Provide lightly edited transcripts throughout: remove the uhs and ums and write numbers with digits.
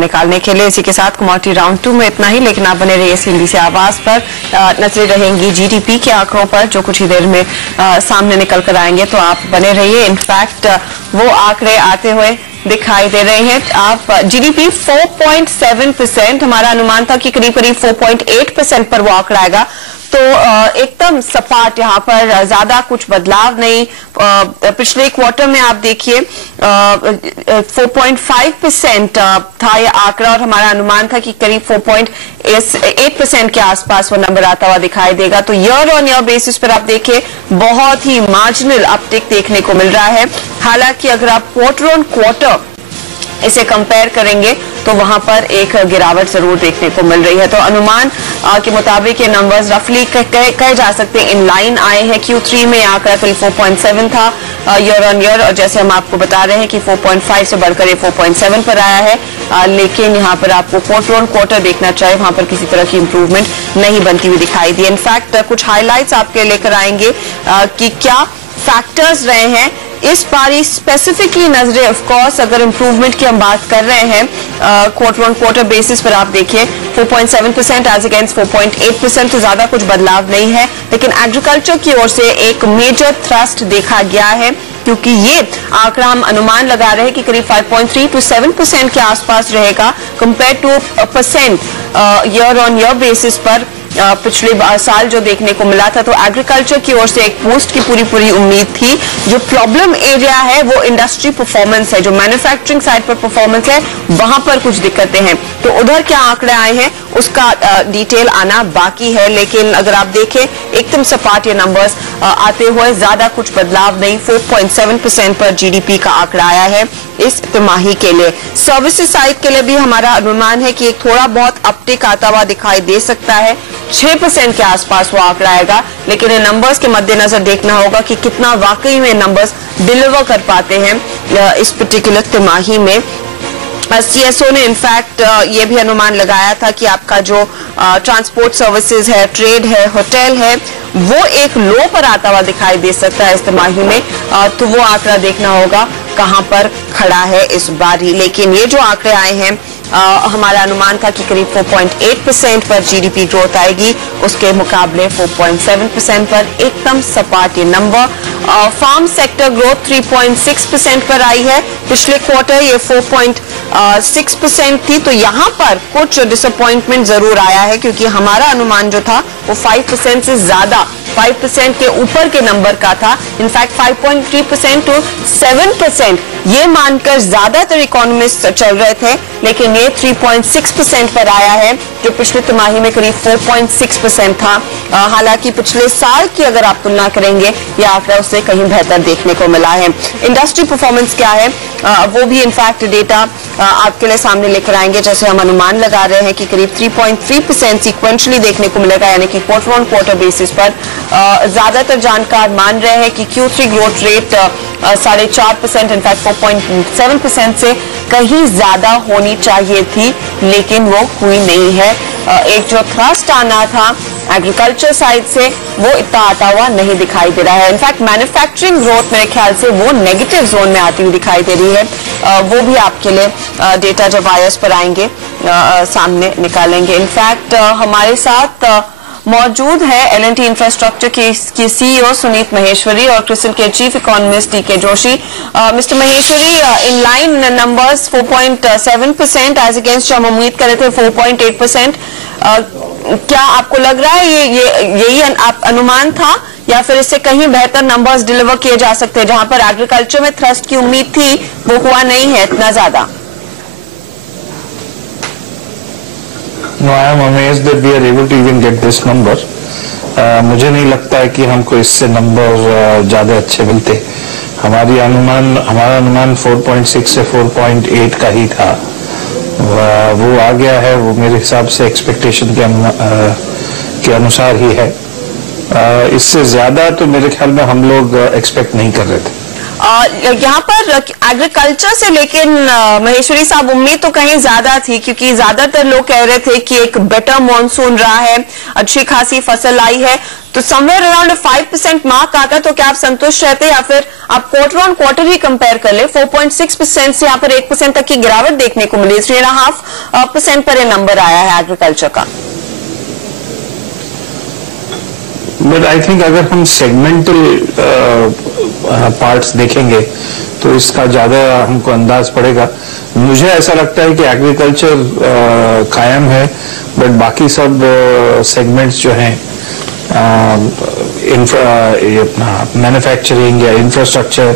निकालने के लिए। इसी के साथ कमोडिटी राउंड 2 में इतना ही, लेकिन आप बने रहिए सीएनबी से आवाज पर। नजरें रहेंगी जीडीपी के आंकड़ों पर जो कुछ ही देर में सामने निकल कर आएंगे, तो आप बने रहिए। इनफैक्ट वो आंकड़े आते हुए दिखाई दे रहे हैं। आप जीडीपी 4.7%, हमारा अनुमान था कि करीब करीब 4.8% पर वो आंकड़ा आएगा, तो एकदम सपाट, यहाँ पर ज्यादा कुछ बदलाव नहीं। पिछले क्वार्टर में आप देखिए 4.5% था ये आंकड़ा, और हमारा अनुमान था कि करीब 4.8% के आसपास वो नंबर आता हुआ दिखाई देगा। तो ईयर ऑन ईयर बेसिस पर आप देखिए बहुत ही मार्जिनल अपटिक देखने को मिल रहा है। हालांकि अगर आप क्वार्टर ऑन क्वार्टर इसे कंपेयर करेंगे तो वहां पर एक गिरावट जरूर देखने को मिल रही है। तो अनुमान के मुताबिक ये नंबर्स रफली कहे जा सकते हैं इन लाइन आए हैं। Q3 में आंकड़ा करीब 4.7 था ईयर ऑन ईयर, और जैसे हम आपको बता रहे हैं कि 4.5 से बढ़कर ये 4.7 पर आया है। लेकिन यहाँ पर आपको क्वार्टर ऑन क्वार्टर देखना चाहिए, वहां पर किसी तरह की इंप्रूवमेंट नहीं बनती हुई दिखाई दी। इनफैक्ट कुछ हाईलाइट्स आपके लेकर आएंगे कि क्या फैक्टर्स रहे हैं इस बारी स्पेसिफिकली। नजरें ऑफ कोर्स अगर इंप्रूवमेंट की हम बात कर रहे हैं क्वार्टर ऑन क्वार्टर बेसिस पर, आप देखिए 4.7% एज अगेंस्ट 4.8%, तो ज्यादा कुछ बदलाव नहीं है। लेकिन एग्रीकल्चर की ओर से एक मेजर थ्रस्ट देखा गया है, क्योंकि ये आंकड़ा हम अनुमान लगा रहे हैं कि करीब 5.3 to 7% के आसपास रहेगा compare two percent year on year basis पर पिछले साल जो देखने को मिला था। तो एग्रीकल्चर की ओर से एक बूस्ट की पूरी उम्मीद थी। जो प्रॉब्लम एरिया है वो इंडस्ट्री परफॉर्मेंस है, जो मैन्युफैक्चरिंग साइड पर परफॉर्मेंस है वहां पर कुछ दिक्कतें हैं। तो उधर क्या आंकड़े आए हैं उसका डिटेल आना बाकी है। लेकिन अगर आप देखें एकदम सपाट ये नंबर्स आते हुए, ज्यादा कुछ बदलाव नहीं। 4.7% पर जीडीपी का आंकड़ा आया है इस तिमाही के लिए। सर्विसेज साइड के लिए भी हमारा अनुमान है कि एक थोड़ा बहुत अपटिक आता हुआ दिखाई दे सकता है। 6% के आसपास वो आंकड़ा आएगा, लेकिन इन नंबर्स के मद्देनजर देखना होगा कि कितना वाकई में नंबर्स डिलीवर कर पाते हैं इस पर्टिकुलर तिमाही में। सीएसओ ने इनफैक्ट ये भी अनुमान लगाया था कि आपका जो ट्रांसपोर्ट सर्विसेज है, ट्रेड है, होटल है, वो एक लो पर आता हुआ दिखाई दे सकता है इस तिमाही में। तो वो आंकड़ा देखना होगा कहां पर खड़ा है इस बारी। लेकिन ये जो आंकड़े आए हैं हमारा अनुमान था कि करीब 4.8% पर जीडीपी ग्रोथ आएगी, उसके मुकाबले 4.7% पर एकदम सपाट ये नंबर। फार्म सेक्टर ग्रोथ 3.6% पर आई है। पिछले क्वार्टर ये 4.6% थी, तो यहाँ पर कुछ डिसअपॉइंटमेंट जरूर आया है, क्योंकि हमारा अनुमान जो था वो 5% से ज्यादा, 5% के ऊपर के नंबर का था। इनफैक्ट 5.3% to 7% ये मानकर ज्यादातर इकोनॉमिस्ट चल रहे थे, लेकिन ये 3.6% पर आया है, जो पिछले तिमाही में करीब 4.6% था। हालांकि पिछले साल की अगर आप तुलना करेंगे ये आंकड़ा उससे कहीं बेहतर देखने को मिला है। इंडस्ट्री परफॉर्मेंस क्या है वो भी इनफैक्ट डेटा आपके लिए सामने लेकर आएंगे। जैसे हम अनुमान लगा रहे हैं कि करीब 3.3% सीक्वेंशली देखने को मिलेगा, यानी कि क्वार्टर ऑन क्वार्टर बेसिस पर। ज्यादातर जानकार मान रहे हैं कि Q3 ग्रोथ रेट 4.5%, इनफैक्ट 4.7% से कहीं ज्यादा होनी चाहिए थी, लेकिन वो हुई नहीं है। एक जो थ्रस्ट आना था एग्रीकल्चर साइड से वो इतना आता हुआ नहीं दिखाई दे रहा है। इनफैक्ट मैन्युफैक्चरिंग ग्रोथ मेरे ख्याल से वो नेगेटिव जोन में आती हुई दिखाई दे रही है। वो भी आपके लिए डेटा जब वायर्स पर आएंगे सामने निकालेंगे। इनफैक्ट हमारे साथ मौजूद है L&T इंफ्रास्ट्रक्चर की सीईओ सुनीत महेश्वरी और क्रिसिल के chief economist DK Joshi. Mister Maheshwari, in line numbers 4.7% as against जो हम उम्मीद कर रहे थे 4.8%, क्या आपको लग रहा है यही अनुमान था, या फिर इससे कहीं बेहतर नंबर्स डिलीवर किए जा सकते हैं? जहां पर एग्रीकल्चर में थ्रस्ट की उम्मीद थी वो हुआ नहीं है इतना ज्यादा। No, I am amazed that we are able to even get this number. मुझे नहीं लगता है कि हमको इससे नंबर ज्यादा अच्छे मिलते। हमारा अनुमान 4.6 से 4.8 का ही था। वो आ गया है, वो मेरे हिसाब से एक्सपेक्टेशन के अनुसार ही है। इससे ज्यादा तो मेरे ख्याल में हम लोग एक्सपेक्ट नहीं कर रहे थे। यहाँ पर एग्रीकल्चर से लेकिन महेश्वरी साहब उम्मीद तो कहीं ज्यादा थी, क्योंकि ज्यादातर लोग कह रहे थे कि एक बेटर मॉनसून रहा है, अच्छी खासी फसल आई है, तो समवेयर अराउंड 5% मार्क आता, तो क्या आप संतुष्ट रहते, या फिर आप quarter on quarter he compare कर ले? 4.6% से यहाँ पर 1% तक की गिरावट देखने को मिली, 3.5% पर यह नंबर आया है एग्रीकल्चर का। बट आई थिंक अगर हम सेगमेंटल पार्ट्स देखेंगे तो इसका ज्यादा हमको अंदाज पड़ेगा। मुझे ऐसा लगता है कि एग्रीकल्चर कायम है, बट बाकी सब सेगमेंट्स जो हैं अपना मैन्युफैक्चरिंग या इंफ्रास्ट्रक्चर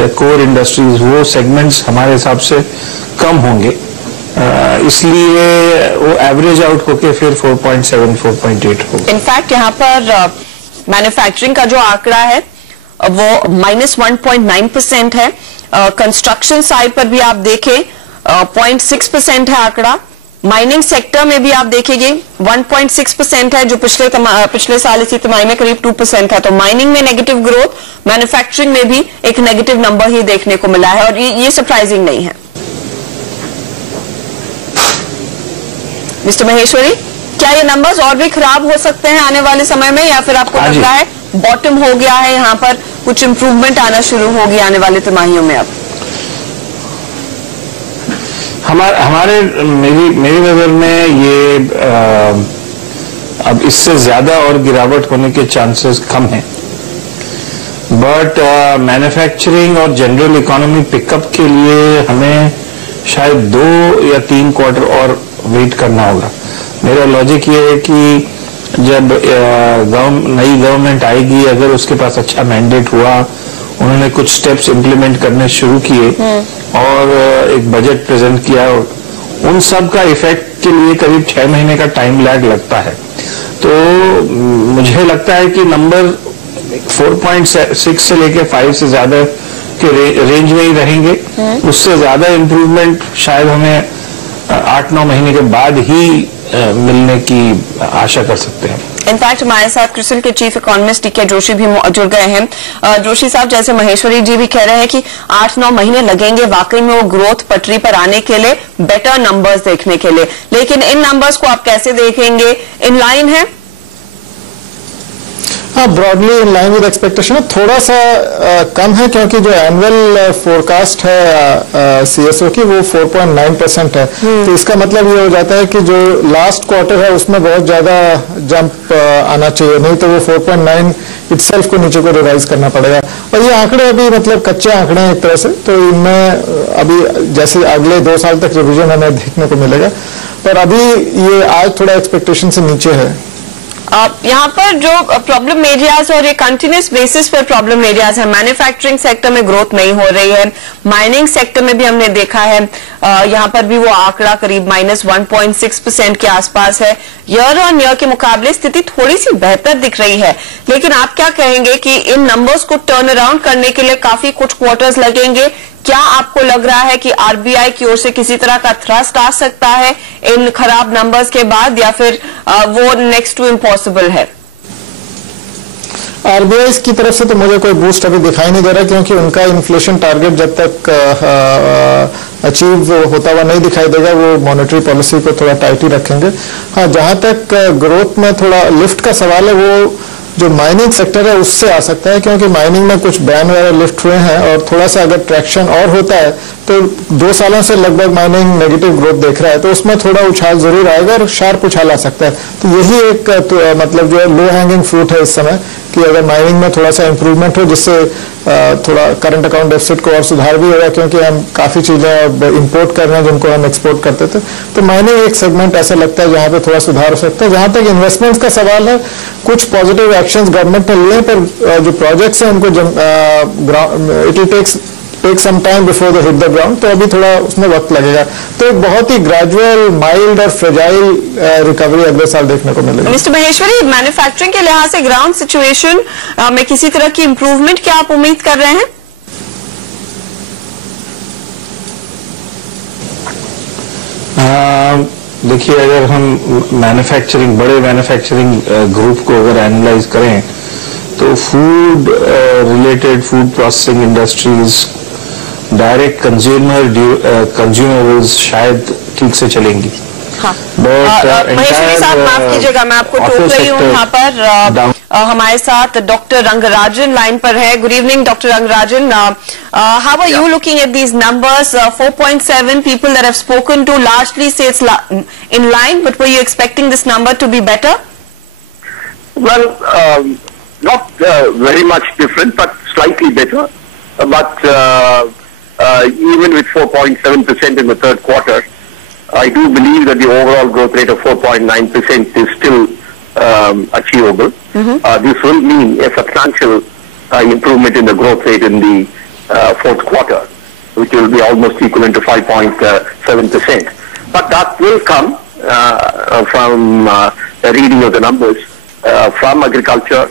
या कोर इंडस्ट्रीज, वो सेगमेंट्स हमारे हिसाब से कम होंगे, इसलिए वो एवरेज आउट होके फिर 4.7 4.8 होगा। इनफैक्ट यहाँ पर मैन्युफैक्चरिंग का जो आंकड़ा है वो -1.9% है। कंस्ट्रक्शन साइड पर भी आप देखें 0.6% है आंकड़ा। माइनिंग सेक्टर में भी आप देखेंगे 1.6% है, जो पिछले साल इसी तिमाही में करीब 2% था। तो माइनिंग में नेगेटिव ग्रोथ, मैन्युफैक्चरिंग में भी एक नेगेटिव नंबर ही देखने को मिला है, और ये सरप्राइजिंग नहीं है। मिस्टर महेश्वरी, क्या ये नंबर्स और भी खराब हो सकते हैं आने वाले समय में, या फिर आपको लग रहा है बॉटम हो गया है, यहाँ पर कुछ इंप्रूवमेंट आना शुरू होगी आने वाले तिमाहियों में? अब मेरी नजर में ये अब इससे ज्यादा और गिरावट होने के चांसेस कम हैं, बट मैन्युफैक्चरिंग और जनरल इकोनॉमी पिकअप के लिए हमें शायद 2 या 3 क्वार्टर और वेट करना होगा। मेरा लॉजिक ये है कि जब नई गवर्नमेंट आएगी, अगर उसके पास अच्छा मैंडेट हुआ, उन्होंने कुछ स्टेप्स इंप्लीमेंट करने शुरू किए और एक बजट प्रेजेंट किया, उन सब का इफेक्ट के लिए करीब 6 महीने का टाइम लैग लगता है। तो मुझे लगता है कि नंबर 4.6 से लेके 5 से ज्यादा के रेंज में ही रहेंगे। उससे ज्यादा इम्प्रूवमेंट शायद हमें 8-9 महीने के बाद ही मिलने की आशा कर सकते हैं। इनफैक्ट हमारे साथ क्रिसिल के चीफ इकोनॉमिस्ट डी के जोशी भी जुड़ गए हैं। जोशी साहब, जैसे महेश्वरी जी भी कह रहे हैं कि 8-9 महीने लगेंगे वाकई में वो ग्रोथ पटरी पर आने के लिए, बेटर नंबर्स देखने के लिए, लेकिन इन नंबर्स को आप कैसे देखेंगे? इन लाइन है? हाँ, broadly in line with expectation है। थोड़ा सा कम है, क्योंकि जो एनुअल फोरकास्ट है सीएसओ की वो 4.9% है। तो इसका मतलब ये हो जाता है कि जो लास्ट क्वार्टर है उसमें बहुत ज्यादा जंप आना चाहिए, नहीं तो वो 4.9 इटसेल्फ को नीचे को रिवाइज करना पड़ेगा। और ये आंकड़े अभी मतलब कच्चे आंकड़े हैं एक तरह से, तो इनमें अभी जैसे अगले 2 साल तक रिविजन हमें देखने को मिलेगा, पर अभी ये आज थोड़ा एक्सपेक्टेशन से नीचे है। यहाँ पर जो प्रॉब्लम एरियाज और ये कंटिन्यूस बेसिस पर प्रॉब्लम एरियाज है, मैन्युफैक्चरिंग सेक्टर में ग्रोथ नहीं हो रही है, माइनिंग सेक्टर में भी हमने देखा है यहाँ पर भी वो आंकड़ा करीब -1.6% के आसपास है। ईयर ऑन ईयर के मुकाबले स्थिति थोड़ी सी बेहतर दिख रही है, लेकिन आप क्या कहेंगे कि इन नंबर्स को टर्न अराउंड करने के लिए काफी कुछ क्वार्टर्स लगेंगे? क्या आपको लग रहा है कि आरबीआई की ओर से किसी तरह का थ्रस्ट आ सकता है इन खराब नंबर्स के बाद, या फिर वो नेक्स्ट टू इम्पॉसिबल है? आरबीआई की तरफ से तो मुझे कोई बूस्ट अभी दिखाई नहीं दे रहा, क्योंकि उनका इन्फ्लेशन टारगेट जब तक अचीव होता हुआ नहीं दिखाई देगा, वो मॉनेटरी पॉलिसी को थोड़ा टाइट ही रखेंगे। हाँ, जहां तक ग्रोथ में थोड़ा लिफ्ट का सवाल है, वो जो माइनिंग सेक्टर है उससे आ सकता है, क्योंकि माइनिंग में कुछ बैन वगैरह लिफ्ट हुए हैं, और थोड़ा सा अगर ट्रैक्शन और होता है तो 2 सालों से लगभग माइनिंग नेगेटिव ग्रोथ देख रहा है, तो उसमें थोड़ा उछाल जरूर आएगा और शार्प उछाल आ सकता है। तो यही एक मतलब जो है लो हैंगिंग फ्रूट है इस समय, कि अगर माइनिंग में थोड़ा सा इंप्रूवमेंट हो, जिससे थोड़ा करंट अकाउंट डेफिसिट को और सुधार भी होगा, क्योंकि हम काफी चीजें इंपोर्ट कर रहे हैं जिनको हम एक्सपोर्ट करते थे। तो माइनिंग एक सेगमेंट ऐसा लगता है जहां पे थोड़ा सुधार हो सकता है। जहां तक इन्वेस्टमेंट्स का सवाल है, कुछ पॉजिटिव एक्शंस गवर्नमेंट ने लिए, पर जो प्रोजेक्ट्स हैं उनको it will take some time before they hit the ground, तो अभी थोड़ा उसमें वक्त लगेगा। तो एक बहुत ही ग्रेजुअल, माइल्ड और फ्रेजाइल रिकवरी अगले साल देखने को मिलेगी। मिस्टर महेश्वरी, मैन्युफैक्चरिंग के लिहाज से ग्राउंड सिचुएशन में किसी तरह की इंप्रूवमेंट क्या आप उम्मीद कर रहे हैं? देखिए, अगर हम मैन्युफैक्चरिंग, बड़े मैन्युफैक्चरिंग ग्रुप को अगर एनालाइज करें, तो food related, food processing industries direct consumers शायद ठीक से चलेंगी। हाँ। महेश्वरी साहब माफ कीजिएगा, मैं आपको टोक रही हूँ यहाँ पर। हमारे साथ डॉक्टर रंगराजन लाइन पर है। Good evening doctor Rangarajan, how are you looking at these numbers? 4.7 people that have spoken to largely say it's in line, but were you expecting this number to be better? Well, not very much different, but slightly better. But even with 4.7% in the third quarter, I do believe that the overall growth rate of 4.9% is still achievable. This will mean a substantial improvement in the growth rate in the fourth quarter, which will be almost equivalent to 5.7%. But that will come from the reading of the numbers, from agriculture,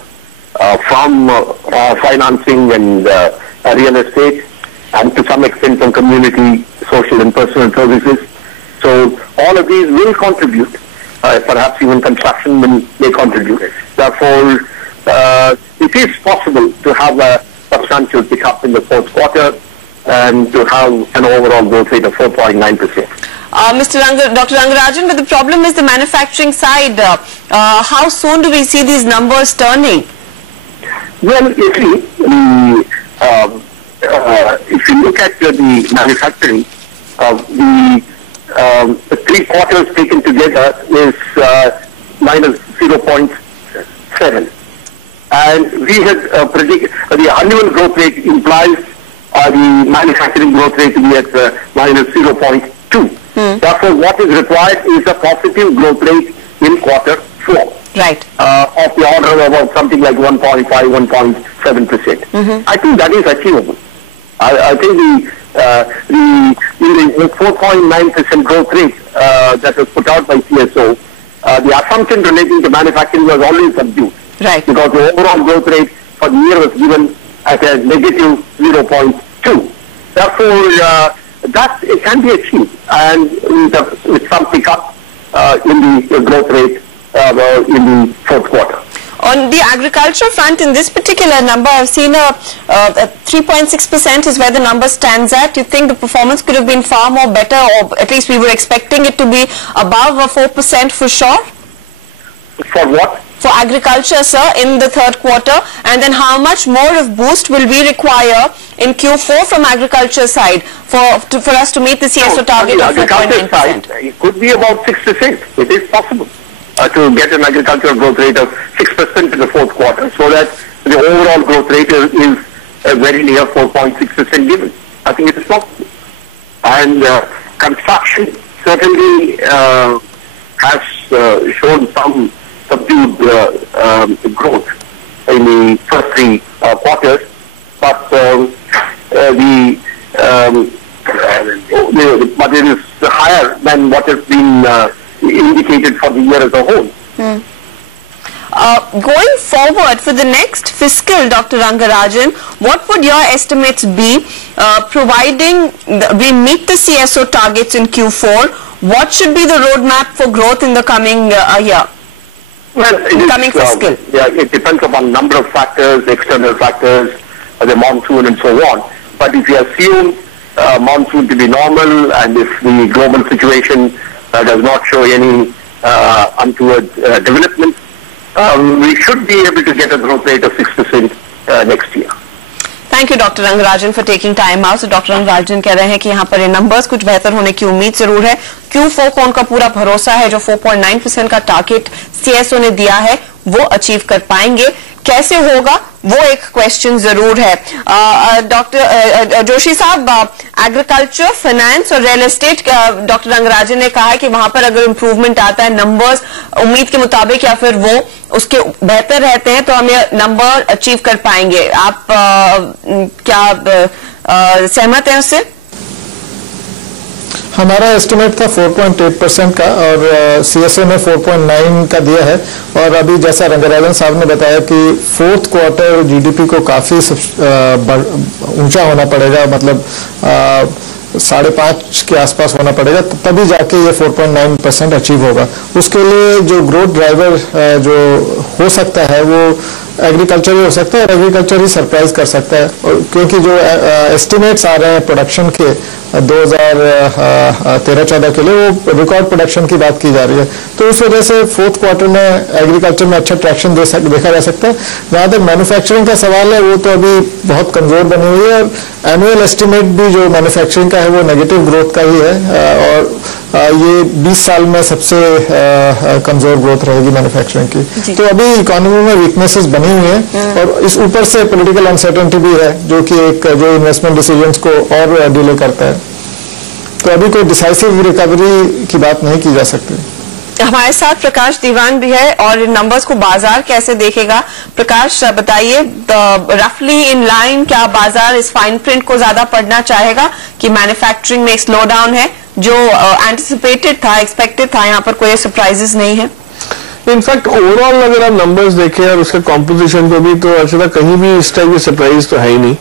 from financing and real estate, and to some extent from community, social and personal services. So all of these will contribute. Perhaps even construction may contribute. Therefore, it is possible to have a substantial pickup in the fourth quarter and to have an overall growth rate of 4.9%. Dr. Rangarajan, but the problem is the manufacturing side. How soon do we see these numbers turning? Well, you see, if you look at the manufacturing, the 3 quarters taken together is minus 0.7. And we had predicted the annual growth rate implies the manufacturing growth rate to be at minus 0.2. Therefore, what is required is a positive growth rate in quarter 4. Right. Of the order of about something like 1.5, 1.7%. I think that is achievable. I think the 4.9% growth rate that was put out by CSO, the assumption relating to manufacturing was always subdued. Right. Because the overall growth rate for the year was given at a negative 0.2. Therefore, that it can be achieved, and with some pickup in the growth rate in the fourth quarter. On the agriculture front, in this particular number, I've seen a 3.6% is where the number stands at. Do you think the performance could have been far more better, or at least we were expecting it to be above a 4% for sure? For what? For agriculture, sir, in the third quarter, and then how much more of boost will we require in Q4 from agriculture side for us to meet the CSO target of 4.9%? It could be about 6%. It is possible to get an agricultural growth rate of 6% in the fourth quarter, so that the overall growth rate is very near 4.6% given. I think it is possible. And construction certainly has shown some subdued growth in the first 3 quarters, but but it is higher than what has been indicated for the year as a whole. Going forward for the next fiscal, Dr. Rangarajan, what would your estimates be, providing we meet the CSO targets in Q4? What should be the roadmap for growth in the coming year? Well, coming fiscal. Yeah, it depends upon a number of factors, external factors, the monsoon and so on. But if you assume monsoon to be normal, and if the global situation does not show any untoward development, we should be able to get a growth rate of 6% next year. Thank you doctor Rangarajan for taking time out. तो doctor Rangarajan कह रहे हैं कि यहाँ पर ये numbers कुछ बेहतर होने की उम्मीद जरूर है। Q4 को उनका पूरा भरोसा है, जो 4.9% का टारगेट सीएसओ ने दिया है वो अचीव कर पाएंगे। कैसे होगा वो एक क्वेश्चन जरूर है। डॉक्टर जोशी साहब, एग्रीकल्चर, फाइनेंस और रियल एस्टेट, डॉक्टर रंगराजन ने कहा है कि वहां पर अगर इम्प्रूवमेंट आता है, नंबर्स उम्मीद के मुताबिक या फिर वो उसके बेहतर रहते हैं, तो हम ये नंबर अचीव कर पाएंगे। आप क्या सहमत हैं उससे? हमारा एस्टिमेट था 4.8% का, और सीएसओ ने 4.9 का दिया है। और अभी जैसा रंगराजन साहब ने बताया कि फोर्थ क्वार्टर जीडीपी को काफी ऊंचा होना पड़ेगा, मतलब 5.5 के आसपास होना पड़ेगा, तभी जाके ये 4.9% अचीव होगा। उसके लिए जो ग्रोथ ड्राइवर जो हो सकता है वो एग्रीकल्चर ही हो सकता है, और एग्रीकल्चर ही सरप्राइज कर सकता है, और क्योंकि जो एस्टिमेट्स आ रहे हैं प्रोडक्शन के 2013-14 के लिए, वो रिकॉर्ड प्रोडक्शन की बात की जा रही है। तो उस वजह से फोर्थ क्वार्टर में एग्रीकल्चर में अच्छा ट्रैक्शन देखा जा सकता है। जहां तक मैन्युफैक्चरिंग का सवाल है, वो तो अभी बहुत कमजोर बनी हुई है, और एनुअल एस्टिमेट भी जो मैन्युफैक्चरिंग का है वो नेगेटिव ग्रोथ का ही है, और ये 20 साल में सबसे कमजोर ग्रोथ रहेगी मैन्युफैक्चरिंग की। तो अभी इकोनॉमी में वीकनेसेस बनी हुई हैं, और इस ऊपर से पॉलिटिकल अनसर्टेनिटी भी है, जो कि एक जो इन्वेस्टमेंट डिसीजंस को और डिले करता है। तो अभी कोई डिसाइसिव रिकवरी की बात नहीं की जा सकती। हमारे साथ प्रकाश दीवान भी है, और इन नंबर्स को बाजार कैसे देखेगा। प्रकाश बताइए, रफली इन लाइन क्या बाजार इस फाइन प्रिंट को ज्यादा पढ़ना चाहेगा कि मैन्युफैक्चरिंग में एक स्लो डाउन है, जो एंटिसिपेटेड था, एक्सपेक्टेड था, यहाँ पर कोई सरप्राइजेस नहीं है? इनफैक्ट ओवरऑल अगर आप नंबर्स देखें और उसके कॉम्पोजिशन को भी, तो अर्चना कहीं भी इस टाइप की सरप्राइज तो है ही नहीं।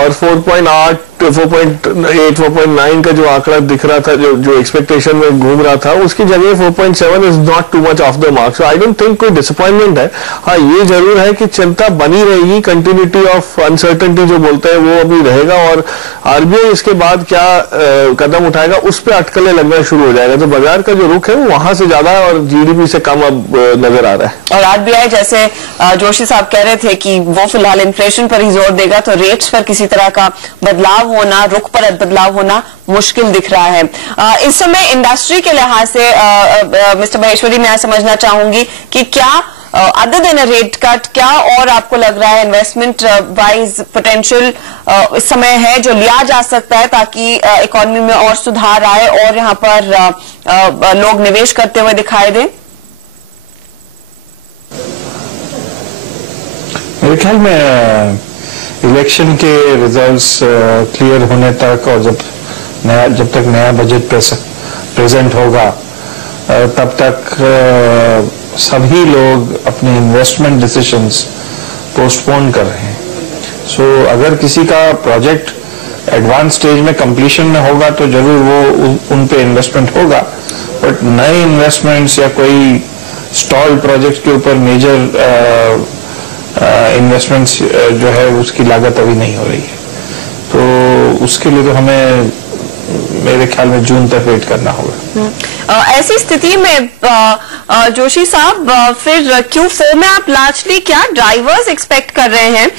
और 4.8, 4.8, 4.9 का जो आंकड़ा दिख रहा था, जो एक्सपेक्टेशन में घूम रहा था, उसकी जगह 4.7 is not too much of the mark. So I don't think कोई डिसअपॉइंटमेंट है। हाँ, ये जरूर है कि चिंता बनी रहेगी, कंटिन्यूटी ऑफ अनसर्टेनिटी जो बोलते हैं वो अभी रहेगा, और आरबीआई इसके बाद क्या कदम उठाएगा उस पर अटकलें लगना शुरू हो जाएगा। तो बाजार का जो रुख है वो वहां से ज्यादा और जीडीपी से कम अब नजर आ रहा है। और आरबीआई, जैसे जोशी साहब कह रहे थे कि वो फिलहाल इन्फ्लेशन पर ही जोर देगा, तो रेट्स पर किसी तरह का बदलाव होना, रुख पर बदलाव होना मुश्किल दिख रहा है। इस समय इंडस्ट्री के लिहाज से मिस्टर महेश्वरी, मैं समझना चाहूंगी कि क्या other than a rate cut, क्या और आपको लग रहा है इन्वेस्टमेंट वाइज पोटेंशियल इस समय है जो लिया जा सकता है, ताकि इकोनॉमी में और सुधार आए और यहाँ पर लोग निवेश करते हुए दिखाई दें? मेरे ख्याल में इलेक्शन के रिजल्ट्स क्लियर होने तक, और जब तक नया बजट प्रेजेंट होगा, तब तक सभी लोग अपने इन्वेस्टमेंट डिसीजंस पोस्टपोन कर रहे हैं। सो अगर किसी का प्रोजेक्ट एडवांस स्टेज में कंप्लीशन में होगा तो जरूर वो उन पे इन्वेस्टमेंट होगा, बट नए इन्वेस्टमेंट्स या कोई स्टॉल प्रोजेक्ट के ऊपर मेजर इन्वेस्टमेंट्स जो है उसकी लागत अभी नहीं हो रही है। तो उसके लिए तो हमें मेरे ख्याल में जून तक वेट करना होगा। ऐसी स्थिति में जोशी साहब, फिर Q4 में आप लार्जली क्या ड्राइवर्स एक्सपेक्ट कर रहे हैं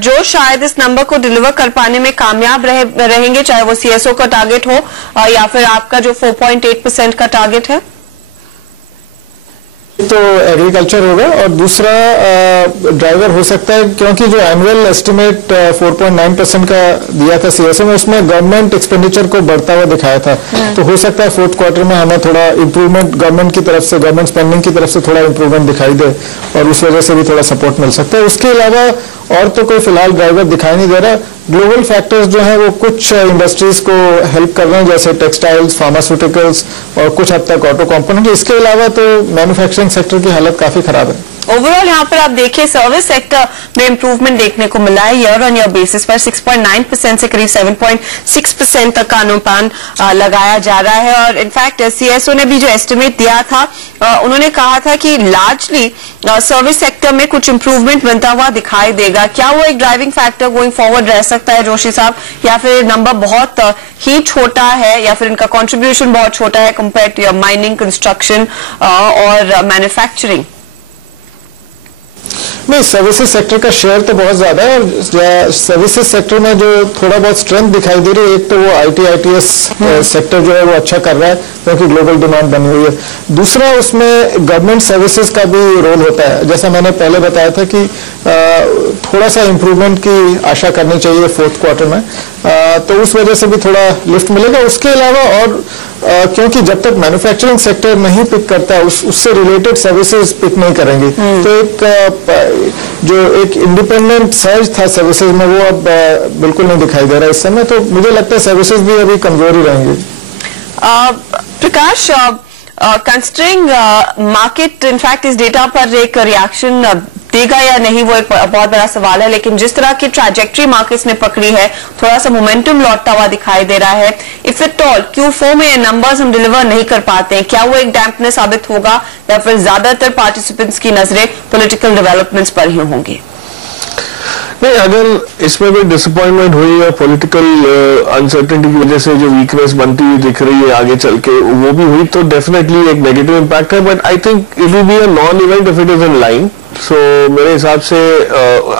जो शायद इस नंबर को डिलीवर कर पाने में कामयाब रहेंगे, चाहे वो CSO का टारगेट हो या फिर आपका जो 4.8% का टारगेट है? तो एग्रीकल्चर होगा, और दूसरा ड्राइवर हो सकता है, क्योंकि जो एनुअल एस्टिमेट 4.9% का दिया था CSO में, उसमें गवर्नमेंट एक्सपेंडिचर को बढ़ता हुआ दिखाया था। तो हो सकता है फोर्थ क्वार्टर में हमें थोड़ा इम्प्रूवमेंट गवर्नमेंट की तरफ से, गवर्नमेंट स्पेंडिंग की तरफ से थोड़ा इम्प्रूवमेंट दिखाई दे, और उस वजह से भी थोड़ा सपोर्ट मिल सकता है। उसके अलावा और तो कोई फिलहाल ड्राइवर दिखाई नहीं दे रहा। ग्लोबल फैक्टर्स जो हैं वो कुछ इंडस्ट्रीज को हेल्प कर रहे हैं, जैसे टेक्सटाइल्स, फार्मास्यूटिकल्स और कुछ हद तक ऑटो कंपोनेंट। इसके अलावा तो मैन्युफैक्चरिंग सेक्टर की हालत काफी खराब है। ओवरऑल यहाँ पर आप देखिए सर्विस सेक्टर में इंप्रूवमेंट देखने को मिला है ईयर ऑन ईयर बेसिस पर। 6.9% से करीब 7.6% तक का अनुपान लगाया जा रहा है। और इनफैक्ट CSO ने भी जो एस्टिमेट दिया था, उन्होंने कहा था कि लार्जली सर्विस सेक्टर में कुछ इंप्रूवमेंट बनता हुआ दिखाई देगा। क्या वो एक ड्राइविंग फैक्टर गोइंग फॉरवर्ड रह सकता है जोशी साहब, या फिर नंबर बहुत ही छोटा है, या फिर इनका कॉन्ट्रीब्यूशन बहुत छोटा है compare to your mining, construction और मैन्युफैक्चरिंग? नहीं, सर्विसेज सेक्टर का शेयर तो बहुत ज्यादा है, और सर्विसेज सेक्टर में जो थोड़ा बहुत स्ट्रेंथ दिखाई दे रही है, एक तो वो ITS सेक्टर जो है वो अच्छा कर रहा है क्योंकि ग्लोबल डिमांड बनी हुई है। दूसरा, उसमें गवर्नमेंट सर्विसेज का भी रोल होता है। जैसा मैंने पहले बताया था कि थोड़ा सा इम्प्रूवमेंट की आशा करनी चाहिए फोर्थ क्वार्टर में, तो उस वजह से भी थोड़ा लिफ्ट मिलेगा। उसके अलावा और क्योंकि जब तक मैन्युफैक्चरिंग सेक्टर नहीं पिक करता, उससे रिलेटेड सर्विसेज पिक नहीं करेंगे, तो एक इंडिपेंडेंट सर्ज था सर्विसेज में, वो अब बिल्कुल नहीं दिखाई दे रहा इस समय। तो मुझे लगता है सर्विसेज भी अभी कमजोर ही रहेंगे। प्रकाश, कंसिडरिंग मार्केट इनफैक्ट इस डेटा पर एक रिएक्शन देगा या नहीं, वो एक बहुत बड़ा सवाल है, लेकिन जिस तरह की ट्रैजेक्टरी मार्केट्स ने पकड़ी है, थोड़ा सा मोमेंटम लौटता हुआ दिखाई दे रहा है। इफ इट ऑल Q4 में ये नंबर्स हम डिलीवर नहीं कर पाते हैं, क्या वो एक डैम्पनेस साबित होगा, या फिर ज्यादातर पार्टिसिपेंट्स की नजरें पॉलिटिकल डेवलपमेंट्स पर ही होंगी? नहीं, अगर इसमें कोई डिसअपॉइंटमेंट हुई या पॉलिटिकल अनसर्टेनिटी की वजह से जो वीकनेस बनती हुई दिख रही है आगे चल के वो भी हुई तो डेफिनेटली एक नेगेटिव इम्पैक्ट है, but I think it will be a non event if it is in line. So मेरे हिसाब से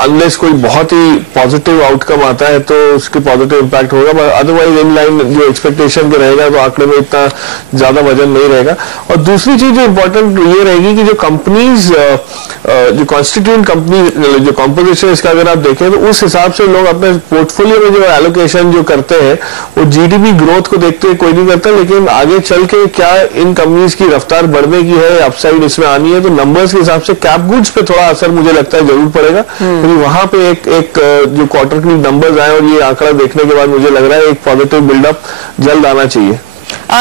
अनलेस कोई बहुत ही पॉजिटिव आउटकम आता है तो उसके पॉजिटिव इम्पैक्ट होगा, बट अदरवाइज इन लाइन जो एक्सपेक्टेशन पे रहेगा तो आंकड़े में इतना ज्यादा वजन नहीं रहेगा। और दूसरी चीज जो इम्पोर्टेंट ये रहेगी कि जो कंपनीज जो कॉन्स्टिट्यूएंट कंपनी जो कॉम्पोजिशन इसका अगर आप देखें तो उस हिसाब से लोग अपने पोर्टफोलियो में जो एलोकेशन जो करते हैं वो जीडीपी ग्रोथ को देखते हुए कोई नहीं करता, लेकिन आगे चल के क्या इन कंपनीज की रफ्तार बढ़ने की है, अपसाइड इसमें आनी है, तो नंबर्स के हिसाब से कैप गुड्स पे थोड़ा असर मुझे लगता है जरूर पड़ेगा, क्योंकि वहां पे एक जो क्वार्टर की नंबर्स आए और ये आंकड़ा देखने के बाद मुझे लग रहा है एक पॉजिटिव बिल्डअप जल्द आना चाहिए।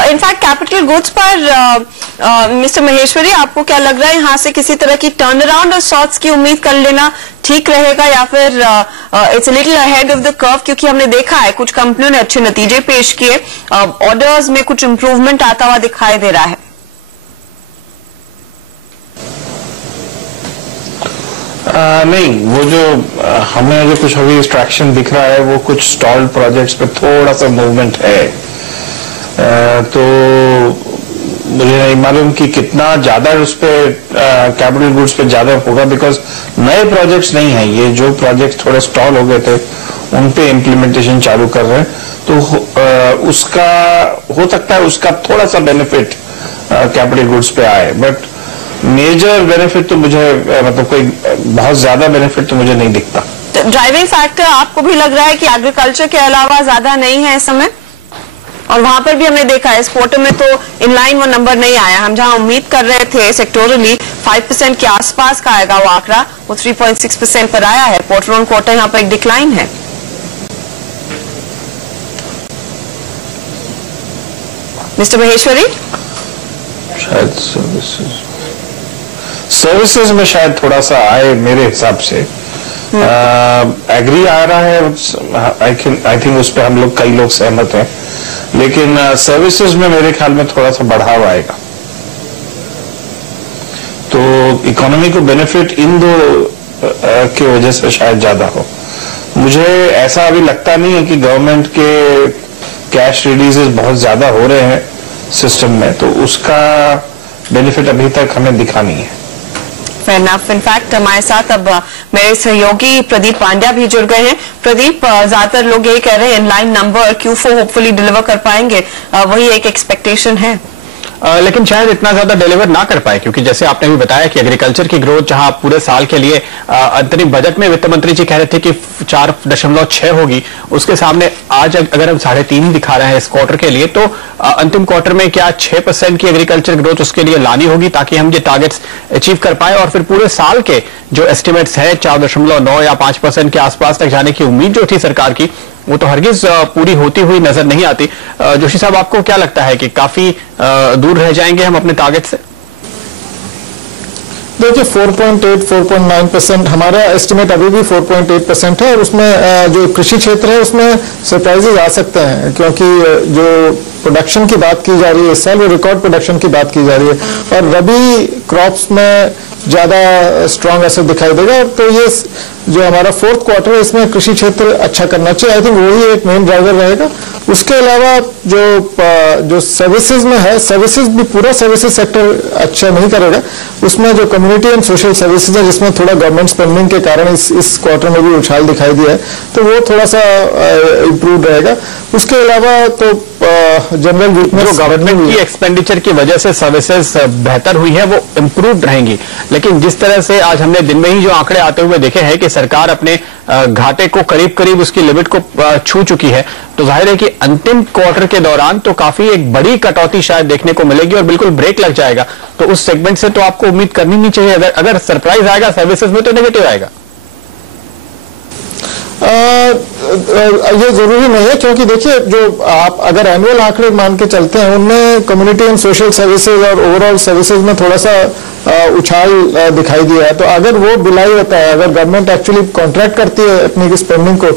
इनफैक्ट कैपिटल गुड्स पर मिस्टर महेश्वरी आपको क्या लग रहा है, यहाँ से किसी तरह की टर्न अराउंड और शॉर्ट्स की उम्मीद कर लेना ठीक रहेगा या फिर it's a little ahead of the curve? क्योंकि हमने देखा है कुछ कंपनियों ने अच्छे नतीजे पेश किए, ऑर्डर्स में कुछ इंप्रूवमेंट आता हुआ दिखाई दे रहा है। नहीं, वो जो हमें जो कुछ अभी ट्रैक्शन दिख रहा है वो कुछ स्टॉल्ड प्रोजेक्ट्स पे थोड़ा सा मूवमेंट है, तो मुझे नहीं मालूम कि कितना ज्यादा उस पे कैपिटल गुड्स पे ज्यादा होगा, बिकॉज नए प्रोजेक्ट्स नहीं है ये, जो प्रोजेक्ट्स थोड़े स्टॉल हो गए थे उन पे इम्प्लीमेंटेशन चालू कर रहे हैं, तो उसका हो सकता है उसका थोड़ा सा बेनिफिट कैपिटल गुड्स पे आए, बट मेजर बेनिफिट तो मुझे मतलब कोई बहुत ज्यादा बेनिफिट तो मुझे नहीं दिखता। ड्राइविंग फैक्टर आपको भी लग रहा है कि एग्रीकल्चर के अलावा ज्यादा नहीं है इस समय? और वहां पर भी हमने देखा है इस क्वार्टर में तो इनलाइन वो नंबर नहीं आया, हम जहां उम्मीद कर रहे थे सेक्टोरली 5% के आसपास का आएगा वो आंकड़ा, वो 3.6% पर आया है। क्वार्टर ऑन क्वार्टर यहाँ पर एक डिक्लाइन है। मिस्टर महेश्वरी, शायद सर्विसेज में शायद थोड़ा सा आए मेरे हिसाब से, एग्री आ रहा है, आई थिंक उस पर हम लोग कई लोग सहमत हैं, लेकिन सर्विसेज में मेरे ख्याल में थोड़ा सा बढ़ावा आएगा, तो इकोनॉमी को बेनिफिट इन दो की वजह से शायद ज्यादा हो। मुझे ऐसा अभी लगता नहीं है कि गवर्नमेंट के कैश रिलीजेस बहुत ज्यादा हो रहे हैं सिस्टम में, तो उसका बेनिफिट अभी तक हमें दिखा नहीं है। Fair enough. इनफैक्ट हमारे साथ अब मेरे सहयोगी प्रदीप पांड्या भी जुड़ गए हैं। प्रदीप, ज्यादातर लोग यही कह रहे हैं inline number Q4 hopefully deliver कर पाएंगे, वही एक एक्सपेक्टेशन है, लेकिन शायद इतना ज्यादा डिलीवर ना कर पाए, क्योंकि जैसे आपने भी बताया कि एग्रीकल्चर की ग्रोथ जहां पूरे साल के लिए अंतरिम बजट में वित्त मंत्री जी कह रहे थे कि 4.6 होगी, उसके सामने आज अगर हम 3.5 दिखा रहे हैं इस क्वार्टर के लिए, तो अंतिम क्वार्टर में क्या 6% की एग्रीकल्चर ग्रोथ उसके लिए लानी होगी ताकि हम ये टारगेट्स अचीव कर पाए, और फिर पूरे साल के जो एस्टिमेट्स है 4.9 या 5% के आसपास तक जाने की उम्मीद जो थी सरकार की, वो तो हरगिज पूरी होती हुई नजर नहीं आती। जोशी साहब, आपको क्या लगता है कि काफी दूर रह जाएंगे हम अपने टारगेट से? देखिए 4.8 4.9% हमारा एस्टिमेट अभी भी 4.8% है, और उसमें जो कृषि क्षेत्र है उसमें सरप्राइजेज आ सकते हैं, क्योंकि जो प्रोडक्शन की बात की जा रही है इस साल वो रिकॉर्ड प्रोडक्शन की बात की जा रही है, और रबी क्रॉप्स में ज्यादा स्ट्रांग असर दिखाई देगा, तो ये जो हमारा फोर्थ क्वार्टर है इसमें कृषि क्षेत्र अच्छा करना चाहिए, आई थिंक वही एक मेन ड्राइवर रहेगा। उसके अलावा जो सर्विसेज में है, सर्विसेज भी पूरा सर्विसेज सेक्टर अच्छा नहीं करेगा, उसमें जो कम्युनिटी एंड सोशल सर्विसेज है जिसमें थोड़ा गवर्नमेंट स्पेंडिंग के कारण इस क्वार्टर में भी उछाल दिखाई दिया है, तो वो थोड़ा सा इम्प्रूव रहेगा। उसके अलावा तो जनरल वीकनेस, जो गवर्नमेंट की एक्सपेंडिचर की वजह से सर्विसेज बेहतर हुई है वो इम्प्रूव रहेंगी, लेकिन जिस तरह से आज हमने दिन में ही जो आंकड़े आते हुए देखे हैं कि सरकार अपने घाटे को करीब करीब उसकी लिमिट को छू चुकी है, तो जाहिर है कि अंतिम क्वार्टर के दौरान तो काफी एक बड़ी कटौती शायद देखने को मिलेगी और बिल्कुल ब्रेक लग जाएगा, तो उस सेगमेंट से तो आपको उम्मीद करनी नहीं चाहिए। अगर सरप्राइज आएगा सर्विसेज में तो नेगेटिव आएगा। ये जरूरी नहीं है, क्योंकि देखिए जो आप अगर एनुअल आंकड़े मान के चलते हैं उनमें कम्युनिटी एंड सोशल सर्विसेज और ओवरऑल सर्विसेज में थोड़ा सा उछाल दिखाई दिया है, तो अगर वो बिलाई होता है, अगर गवर्नमेंट एक्चुअली कॉन्ट्रैक्ट करती है अपनी स्पेंडिंग को,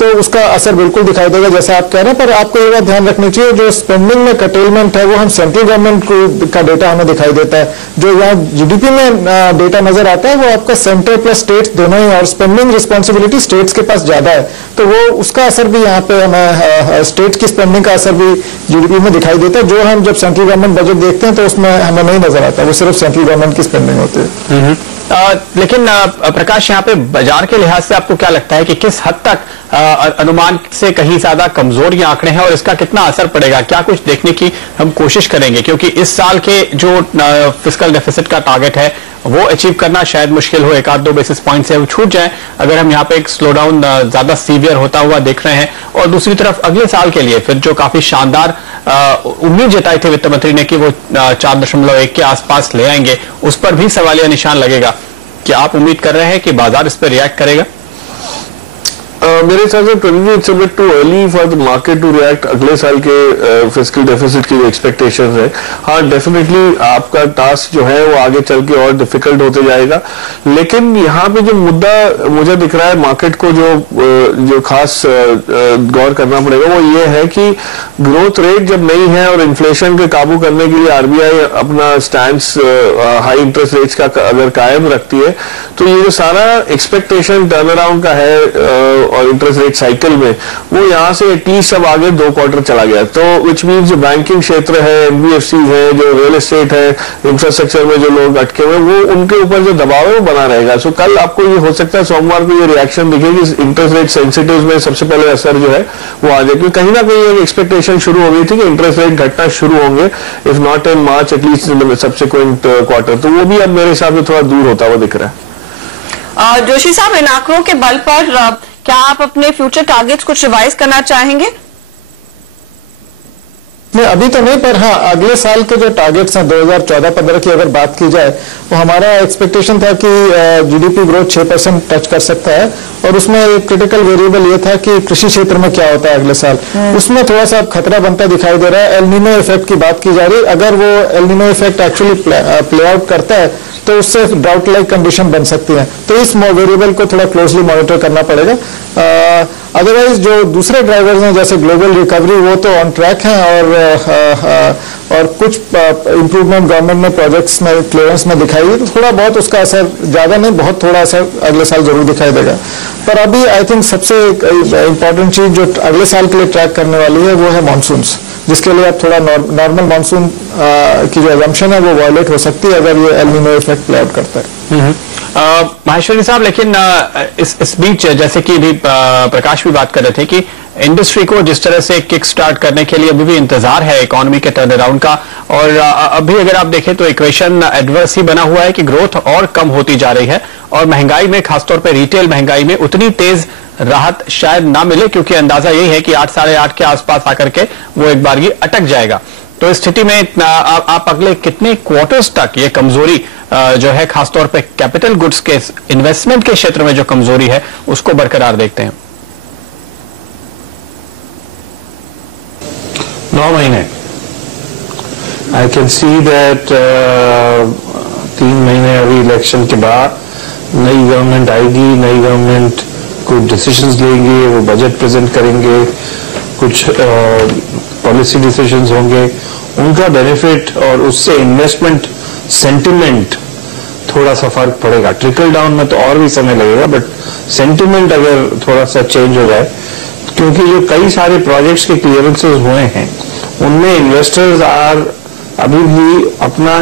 तो उसका असर बिल्कुल दिखाई देगा जैसा आप कह रहे हैं। पर आपको ये बात ध्यान रखनी चाहिए, जो स्पेंडिंग में कटेलमेंट है वो हम सेंट्रल गवर्नमेंट का डेटा हमें दिखाई देता है। जो यहाँ जीडीपी में डेटा नजर आता है वो आपका सेंटर प्लस स्टेट्स दोनों ही, और स्पेंडिंग रिस्पॉन्सिबिलिटी स्टेट्स के पास ज्यादा है, तो वो उसका असर भी यहाँ पे हमें स्टेट्स की स्पेंडिंग का असर भी जीडीपी में दिखाई देता है। जो हम जब सेंट्रल गवर्नमेंट बजट देखते हैं तो उसमें हमें नहीं नजर आता, वो सिर्फ सेंट्रल गवर्नमेंट की स्पेंडिंग होती है। लेकिन प्रकाश, यहाँ पे बाजार के लिहाज से आपको क्या लगता है कि किस हद तक अनुमान से कहीं ज्यादा कमजोर ये आंकड़े हैं और इसका कितना असर पड़ेगा? क्या कुछ देखने की हम कोशिश करेंगे? क्योंकि इस साल के जो फिस्कल डेफिसिट का टारगेट है वो अचीव करना शायद मुश्किल हो, 1-2 बेसिस पॉइंट से वो छूट जाए अगर हम यहाँ पे एक स्लो डाउन ज्यादा सीवियर होता हुआ देख रहे हैं। और दूसरी तरफ अगले साल के लिए फिर जो काफी शानदार उम्मीद जताई थी वित्त मंत्री ने कि वो 4.1 के आसपास ले आएंगे, उस पर भी सवालिया निशान लगेगा। क्या आप उम्मीद कर रहे हैं कि बाजार इस पर रिएक्ट करेगा? मेरे हिसाब से Praneet, it's a bit too early for the market to react अगले साल के फिस्कल डेफिसिट की जो एक्सपेक्टेशंस है। हाँ, डेफिनेटली आपका टास्क जो है वो आगे चल के और डिफिकल्ट होते जाएगा, लेकिन यहाँ पे जो मुद्दा मुझे दिख रहा है मार्केट को जो खास गौर करना पड़ेगा वो ये है कि ग्रोथ रेट जब नहीं है और इन्फ्लेशन के काबू करने के लिए आरबीआई अपना स्टैंड्स हाई इंटरेस्ट रेट्स का अगर कायम रखती है, तो ये जो सारा एक्सपेक्टेशन टर्न अराउंड का है और इंटरेस्ट रेट साइकिल में, वो यहाँ से एटलीस्ट अब आगे 2 क्वार्टर चला गया। तो विच मीन्स जो बैंकिंग क्षेत्र है, एनबीएफसी है, जो रियल एस्टेट है, इंफ्रास्ट्रक्चर में जो लोग अटके हुए, वो उनके ऊपर जो दबाव है वो बना रहेगा। सो कल आपको ये हो सकता है सोमवार को ये रिएक्शन दिखेगी, इंटरेस्ट रेट सेंसिटिव में सबसे पहले असर जो है वो आ जाए, क्योंकि कहीं ना कहीं एक एक्सपेक्टेशन शुरू हो गई थी कि इंटरेस्ट रेट घटना शुरू होंगे, if not in March at least in subsequent quarter. तो वो भी अब मेरे हिसाब से थोड़ा दूर होता हुआ दिख रहा है। जोशी साहब, इन आंकड़ों के बल पर क्या आप अपने फ्यूचर टारगेट्स कुछ रिवाइज करना चाहेंगे? नहीं, अभी तो नहीं, पर हाँ अगले साल के जो टारगेट्स हैं 2014-15 की अगर बात की जाए, तो हमारा एक्सपेक्टेशन था कि जीडीपी ग्रोथ 6% टच कर सकता है, और उसमें एक क्रिटिकल वेरिएबल ये था कि कृषि क्षेत्र में क्या होता है अगले साल। उसमें थोड़ा सा खतरा बनता दिखाई दे रहा है। एल नीनो इफेक्ट की बात की जा रही है, अगर वो El Nino effect actually play out करता है तो उससे ड्राउट लाइक कंडीशन बन सकती है, तो इस वेरिएबल को थोड़ा क्लोजली मॉनिटर करना पड़ेगा। अदरवाइज जो दूसरे ड्राइवर्स हैं जैसे ग्लोबल रिकवरी, वो तो ऑन ट्रैक हैं, और कुछ इंप्रूवमेंट गवर्नमेंट ने प्रोजेक्ट्स में क्लियरेंस में दिखाई है, तो थोड़ा बहुत उसका असर, ज्यादा नहीं बहुत थोड़ा असर अगले साल जरूर दिखाई देगा। पर अभी आई थिंक सबसे इंपॉर्टेंट चीज जो अगले साल के लिए ट्रैक करने वाली है वो है मानसून्स, जिसके लिए अब थोड़ा नॉर्मल मानसून की जो एजम्पशन है वो वायलेट हो सकती है अगर ये El Nino effect play out करता है। माहेश्वरी साहब, लेकिन इस बीच जैसे कि प्रकाश भी बात कर रहे थे कि इंडस्ट्री को जिस तरह से किक स्टार्ट करने के लिए अभी भी इंतजार है इकोनॉमी के टर्न अराउंड का, और अभी अगर आप देखें तो इक्वेशन एडवर्स ही बना हुआ है कि ग्रोथ और कम होती जा रही है, और महंगाई में, खासतौर पे रिटेल महंगाई में उतनी तेज राहत शायद ना मिले, क्योंकि अंदाजा यही है कि 8-8.5 के आसपास आकर के वो एक बार ये अटक जाएगा। तो इस स्थिति में आप अगले कितने क्वार्टर्स तक ये कमजोरी जो है, खासतौर पे कैपिटल गुड्स के इन्वेस्टमेंट के क्षेत्र में जो कमजोरी है, उसको बरकरार देखते हैं? 9 महीने आई कैन सी दैट 3 महीने अभी इलेक्शन के बाद नई गवर्नमेंट आएगी, नई गवर्नमेंट कुछ डिसीजंस लेंगे, वो बजट प्रेजेंट करेंगे, कुछ पॉलिसी डिसीजंस होंगे, उनका बेनिफिट और उससे इन्वेस्टमेंट सेंटिमेंट थोड़ा सा फर्क पड़ेगा। ट्रिकल डाउन में तो और भी समय लगेगा, बट सेंटिमेंट अगर थोड़ा सा चेंज हो जाए, क्योंकि जो कई सारे प्रोजेक्ट्स के क्लियरेंसेस हुए हैं उनमें इन्वेस्टर्स अभी भी अपना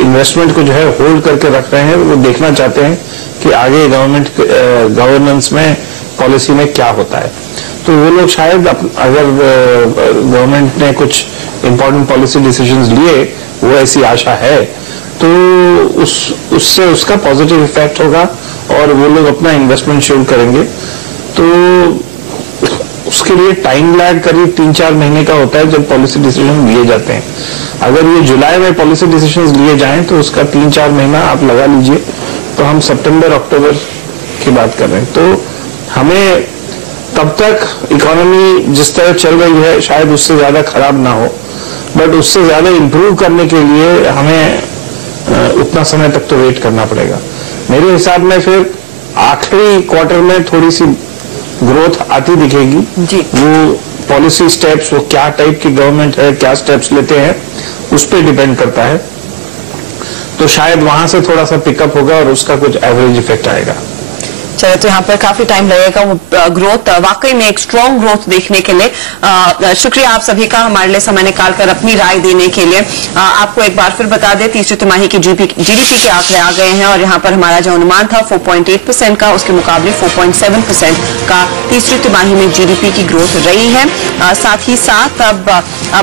इन्वेस्टमेंट को जो है होल्ड करके रख रहे हैं। वो देखना चाहते हैं कि आगे गवर्नमेंट गवर्नेंस में, पॉलिसी में क्या होता है। तो वो लोग शायद अगर गवर्नमेंट ने कुछ इंपॉर्टेंट पॉलिसी डिसीजंस लिए, वो ऐसी आशा है, तो उससे उसका पॉजिटिव इफेक्ट होगा और वो लोग अपना इन्वेस्टमेंट शुरू करेंगे। तो उसके लिए टाइम लैग करीब 3-4 महीने का होता है जब पॉलिसी डिसीजन लिए जाते हैं। अगर ये जुलाई में पॉलिसी डिसीजंस लिए जाएं तो उसका 3-4 महीना आप लगा लीजिए, तो हम सितंबर-अक्टूबर की बात कर रहे हैं। तो हमें तब तक इकोनॉमी जिस तरह चल रही है शायद उससे ज्यादा खराब ना हो, बट उससे ज्यादा इंप्रूव करने के लिए हमें उतना समय तक तो वेट करना पड़ेगा। मेरे हिसाब में फिर आखिरी क्वार्टर में थोड़ी सी ग्रोथ आती दिखेगी। जी। वो पॉलिसी स्टेप्स, वो क्या टाइप की गवर्नमेंट है, क्या स्टेप्स लेते हैं, उस पर डिपेंड करता है। तो शायद वहां से थोड़ा सा पिकअप होगा और उसका कुछ एवरेज इफेक्ट आएगा। चलो, तो यहाँ पर काफी टाइम लगेगा वो ग्रोथ, वाकई में एक स्ट्रॉन्ग ग्रोथ देखने के लिए। शुक्रिया आप सभी का हमारे लिए समय निकालकर अपनी राय देने के लिए। आपको एक बार फिर बता दें, तीसरी तिमाही की जीडीपी के आंकड़े आ गए हैं और यहाँ पर हमारा जो अनुमान था 4.8% का, उसके मुकाबले 4.7% का तीसरी तिमाही में जीडीपी की ग्रोथ रही है। साथ ही साथ अब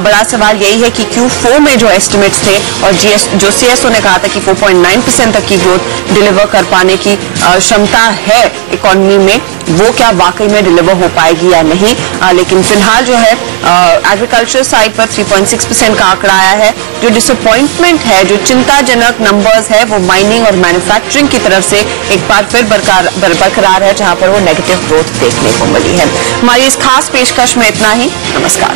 बड़ा सवाल यही है कि Q4 में जो एस्टिमेट्स थे और जो CSO ने कहा था कि 4.9% तक की ग्रोथ डिलीवर कर पाने की क्षमता है इकोनॉमी में, वो क्या वाकई में डिलीवर हो पाएगी या नहीं। लेकिन फिलहाल जो है एग्रीकल्चर साइड पर 3.6% का आंकड़ा आया है। जो डिसअपॉइंटमेंट है, जो चिंताजनक नंबर्स है, वो माइनिंग और मैन्युफैक्चरिंग की तरफ से एक बार फिर बरकरार है, जहां पर वो नेगेटिव ग्रोथ देखने को मिली है। हमारी इस खास पेशकश में इतना ही। नमस्कार।